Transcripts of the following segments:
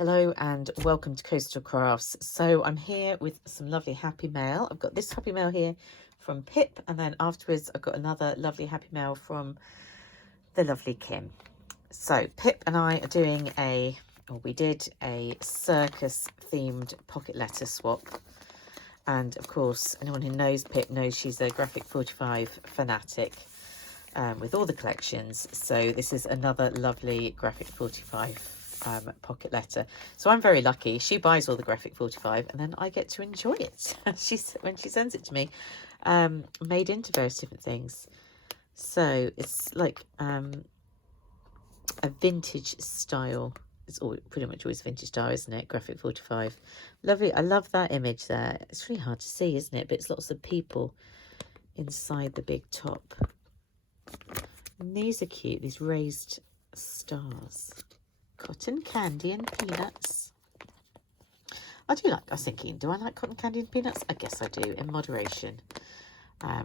Hello and welcome to Coastal Crafts. So I'm here with some lovely happy mail. I've got this happy mail here from Pip, and then afterwards I've got another lovely happy mail from the lovely Kim. So Pip and I are doing we did a circus themed pocket letter swap. And of course, anyone who knows Pip knows she's a Graphic 45 fanatic with all the collections. So this is another lovely Graphic 45 pocket letter. So I'm very lucky. She buys all the Graphic 45 and then I get to enjoy it. When she sends it to me, made into various different things. So it's like a vintage style. It's pretty much always vintage style, isn't it? Graphic 45. Lovely. I love that image there. It's really hard to see, isn't it? But it's lots of people inside the big top. And these are cute. These raised stars. Cotton candy and peanuts. I was thinking, do I like cotton candy and peanuts? I guess I do, in moderation. A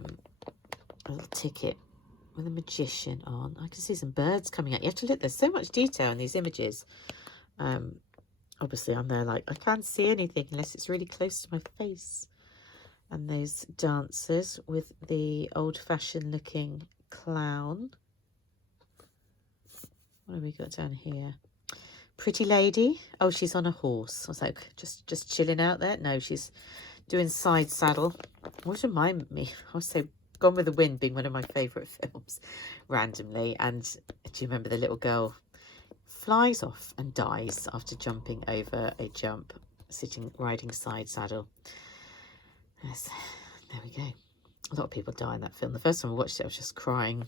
little ticket with a magician on. I can see some birds coming out. You have to look, there's so much detail in these images. Obviously I'm there like, I can't see anything unless it's really close to my face. And those dancers with the old-fashioned looking clown. What have we got down here? Pretty lady. Oh, she's on a horse. I was like, just chilling out there. No, she's doing side saddle. What remind me? I was so Gone with the Wind being one of my favourite films, randomly. And do you remember the little girl flies off and dies after jumping over a jump, riding side saddle? Yes, there we go. A lot of people die in that film. The first time I watched it, I was just crying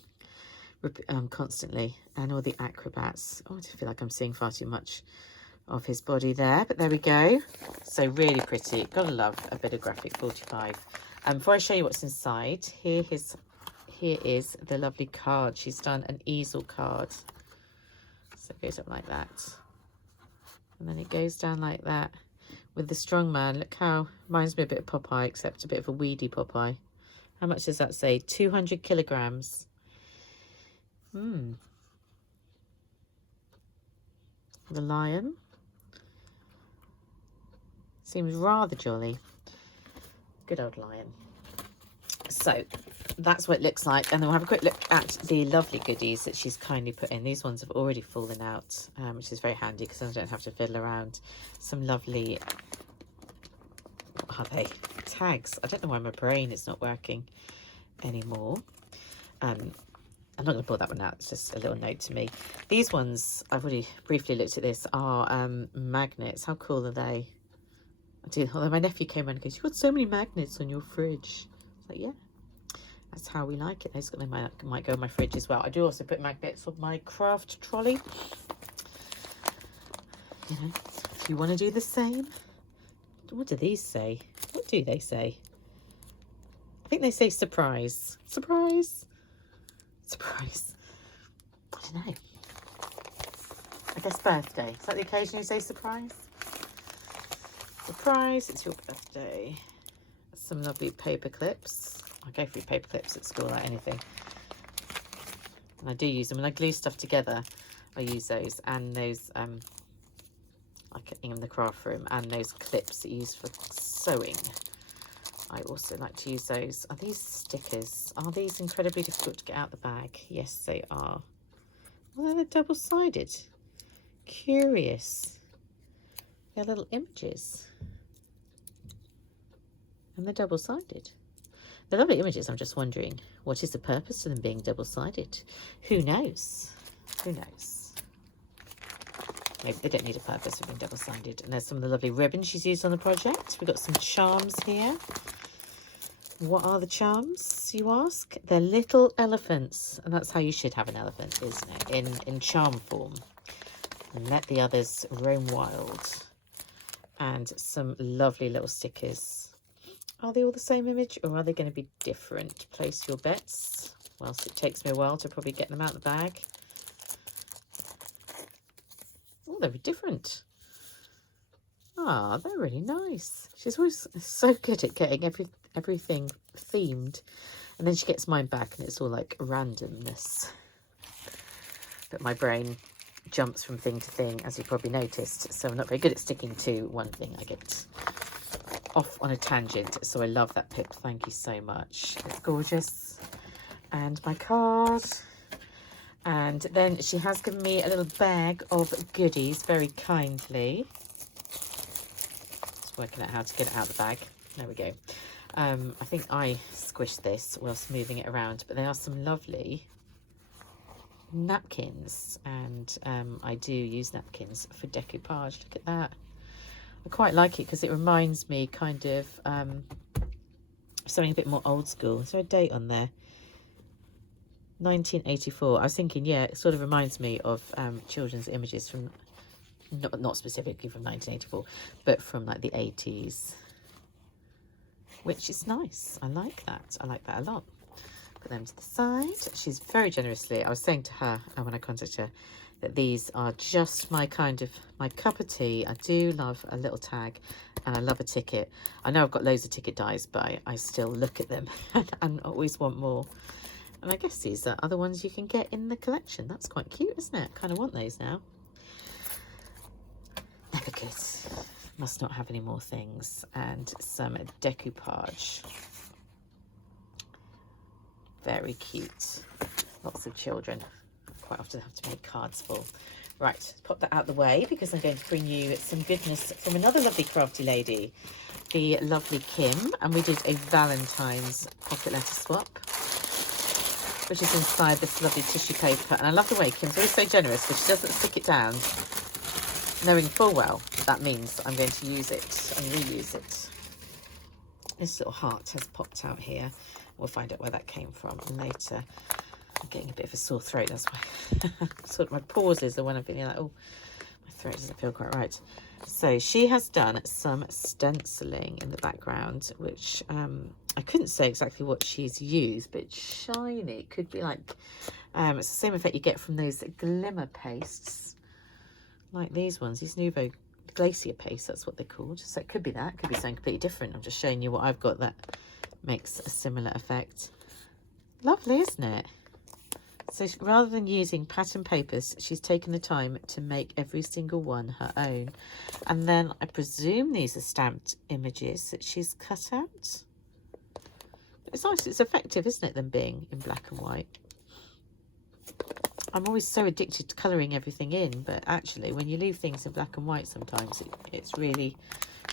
constantly. And all the acrobats. Oh, I just feel like I'm seeing far too much of his body there, but there we go. So really pretty. Gotta love a bit of Graphic 45. Before I show you what's inside, here is the lovely card. She's done an easel card. So it goes up like that. And then it goes down like that with the strong man. Look how, reminds me a bit of Popeye, except a bit of a weedy Popeye. How much does that say? 200 kilograms. The lion. Seems rather jolly. Good old lion. So that's what it looks like. And then we'll have a quick look at the lovely goodies that she's kindly put in. These ones have already fallen out, which is very handy because I don't have to fiddle around. Some lovely, what are they? Tags. I don't know why my brain is not working anymore. I'm not going to pull that one out. It's just a little note to me. These ones, I've already briefly looked at this, are magnets. How cool are they? Although my nephew came around and goes, "You've got so many magnets on your fridge." I was like, yeah, that's how we like it. They might go in my fridge as well. I do also put magnets on my craft trolley. You know, if you want to do the same. What do these say? What do they say? I think they say surprise. Surprise. Surprise. I don't know. I guess birthday. Is that the occasion you say surprise? Surprise, it's your birthday. Some lovely paper clips. I go through paper clips at school like anything. And I do use them. When I glue stuff together, I use those. And those, like in the craft room. And those clips that you use for sewing. I also like to use those. Are these stickers? Are these incredibly difficult to get out the bag? Yes, they are. Well, they're double-sided. Curious. They're little images. And they're double-sided. They're lovely images. I'm just wondering, what is the purpose of them being double-sided? Who knows? Who knows? Maybe they don't need a purpose for being double-sided. And there's some of the lovely ribbons she's used on the project. We've got some charms here. What are the charms, you ask? They're little elephants. And that's how you should have an elephant, isn't it? In charm form. And let the others roam wild. And some lovely little stickers. Are they all the same image or are they going to be different? Place your bets. Whilst it takes me a while to probably get them out of the bag. Oh, they're different. Ah, they're really nice. She's always so good at getting everything themed. And then she gets mine back and it's all like randomness. But my brain jumps from thing to thing, as you probably noticed. So I'm not very good at sticking to one thing. I get off on a tangent. So I love that, Pip. Thank you so much. It's gorgeous. And my card. And then she has given me a little bag of goodies very kindly. Just working out how to get it out of the bag. There we go. I think I squished this whilst moving it around, but they are some lovely napkins, and I do use napkins for decoupage. Look at that. I quite like it because it reminds me kind of something a bit more old school. Is there a date on there? 1984. I was thinking, yeah, it sort of reminds me of children's images from, not specifically from 1984, but from like the 80s, which is nice. I like that. I like that a lot. Put them to the side. She's very generously, I was saying to her when I contacted her, that these are just my kind of, my cup of tea. I do love a little tag, and I love a ticket. I know I've got loads of ticket dies, but I still look at them and always want more. And I guess these are other ones you can get in the collection. That's quite cute, isn't it? Kind of want those now. Never good. Must not have any more things. And some decoupage. Very cute. Lots of children. Quite often have to make cards for. Right, let's pop that out the way because I'm going to bring you some goodness from another lovely crafty lady, the lovely Kim. And we did a Valentine's pocket letter swap, which is inside this lovely tissue paper. And I love the way Kim's always so generous because she doesn't stick it down, knowing full well that means I'm going to use it and reuse it. This little heart has popped out here. We'll find out where that came from later. I'm getting a bit of a sore throat, that's why. Sort of my pauses are when I've been like, oh, my throat doesn't feel quite right. So she has done some stenciling in the background, which I couldn't say exactly what she's used, but it's shiny. It could be like, it's the same effect you get from those glimmer pastes, like these ones, these Nouveau Glacier paste, that's what they're called. So it could be that, it could be something completely different. I'm just showing you what I've got that makes a similar effect. Lovely, isn't it? So rather than using pattern papers, she's taken the time to make every single one her own. And then I presume these are stamped images that she's cut out. It's nice, it's effective, isn't it, them being in black and white? I'm always so addicted to colouring everything in, but actually when you leave things in black and white sometimes it's really,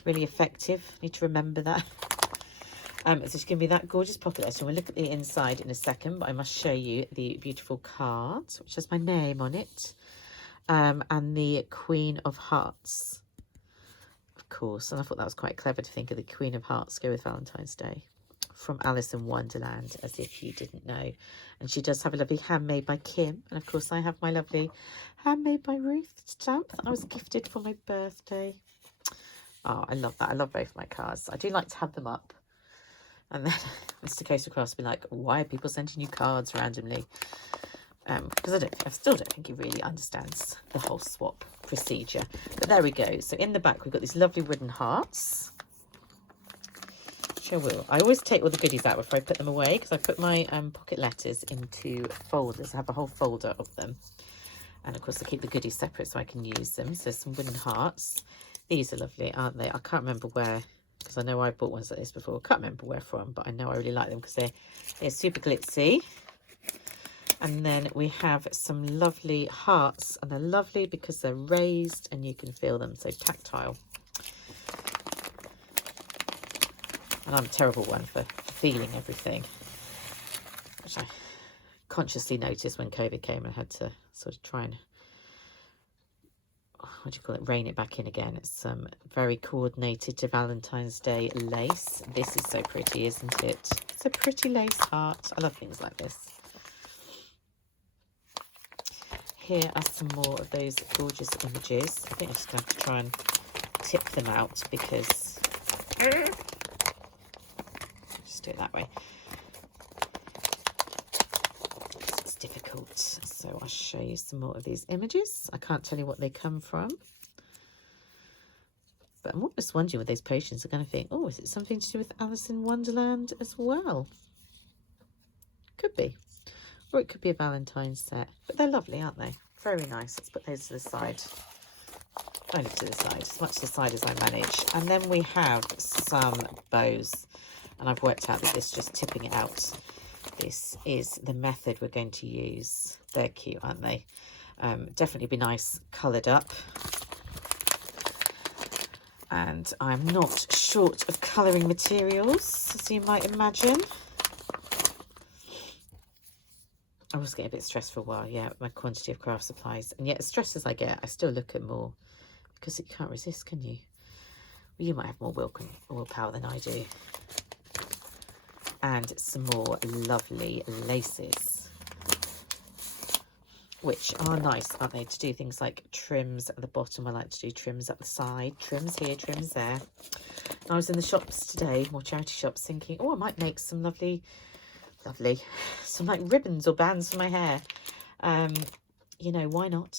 really effective. You need to remember that. So she's going to be that gorgeous pocket letter. We'll look at the inside in a second, but I must show you the beautiful cards, which has my name on it, and the Queen of Hearts, of course. And I thought that was quite clever to think of the Queen of Hearts go with Valentine's Day, from Alice in Wonderland, as if you didn't know. And she does have a lovely Handmade by Kim, and of course I have my lovely Handmade by Ruth stamp that I was gifted for my birthday. Oh, I love that. I love both my cards. I do like to have them up. And then Mr. Coaster Crafts will be like, why are people sending you cards randomly? Because I still don't think he really understands the whole swap procedure. But there we go. So in the back, we've got these lovely wooden hearts. Sure will. I always take all the goodies out before I put them away because I put my pocket letters into folders. I have a whole folder of them. And of course, I keep the goodies separate so I can use them. So some wooden hearts. These are lovely, aren't they? I can't remember where, because I know I bought ones like this before. I can't remember where from, but I know I really like them because they're super glitzy. And then we have some lovely hearts, and they're lovely because they're raised and you can feel them, so tactile. And I'm a terrible one for feeling everything, which I consciously noticed when COVID came and had to sort of try and, what do you call it, rein it back in again. It's some very coordinated to Valentine's Day lace. This is so pretty, isn't it? It's a pretty lace heart. I love things like this. Here are some more of those gorgeous images. I think I'm just going to have to try and tip them out because just do it that way. It's difficult. So I'll show you some more of these images. I can't tell you what they come from. But I'm just wondering with those potions, are going to think, oh, is it something to do with Alice in Wonderland as well? Could be. Or it could be a Valentine's set. But they're lovely, aren't they? Very nice. Let's put those to the side. Only to the side, as much to the side as I manage. And then we have some bows. And I've worked out that this just tipping it out. This is the method we're going to use. They're cute, aren't they? Definitely be nice coloured up. And I'm not short of colouring materials, as you might imagine. I was getting a bit stressed for a while, yeah, with my quantity of craft supplies. And yet, as stressed as I get, I still look at more. Because you can't resist, can you? Well, you might have more willpower than I do. And some more lovely laces, which are nice, aren't they, to do things like trims at the bottom. I like to do trims at the side, trims here, trims there. And I was in the shops today, more charity shops, thinking, oh, I might make some lovely, some like ribbons or bands for my hair. You know, why not?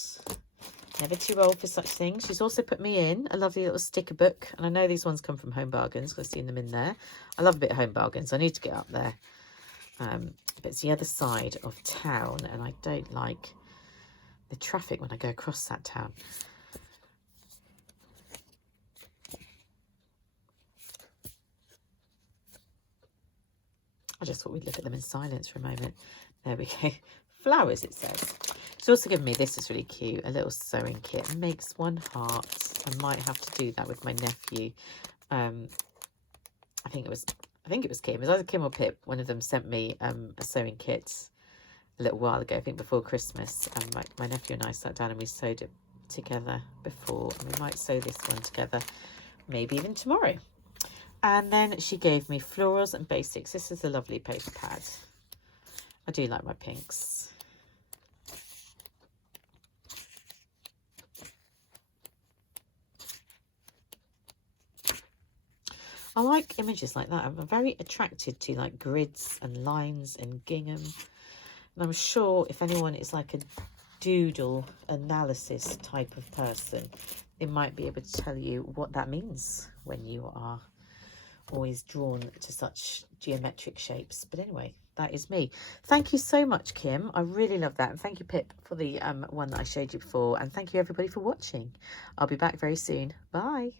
Never too old for such things. She's also put me in a lovely little sticker book. And I know these ones come from Home Bargains because I've seen them in there. I love a bit of Home Bargains. I need to get up there. But it's the other side of town. And I don't like the traffic when I go across that town. I just thought we'd look at them in silence for a moment. There we go. Flowers, it says. She's also given me, this is really cute, a little sewing kit. Makes one heart. I might have to do that with my nephew. I think it was Kim. It was either Kim or Pip. One of them sent me a sewing kit a little while ago, I think before Christmas. And my nephew and I sat down and we sewed it together before. And we might sew this one together, maybe even tomorrow. And then she gave me florals and basics. This is a lovely paper pad. I do like my pinks. I like images like that. I'm very attracted to like grids and lines and gingham. And I'm sure if anyone is like a doodle analysis type of person, they might be able to tell you what that means when you are always drawn to such geometric shapes. But anyway, that is me. Thank you so much, Kim. I really love that. And thank you, Pip, for the one that I showed you before. And thank you, everybody, for watching. I'll be back very soon. Bye.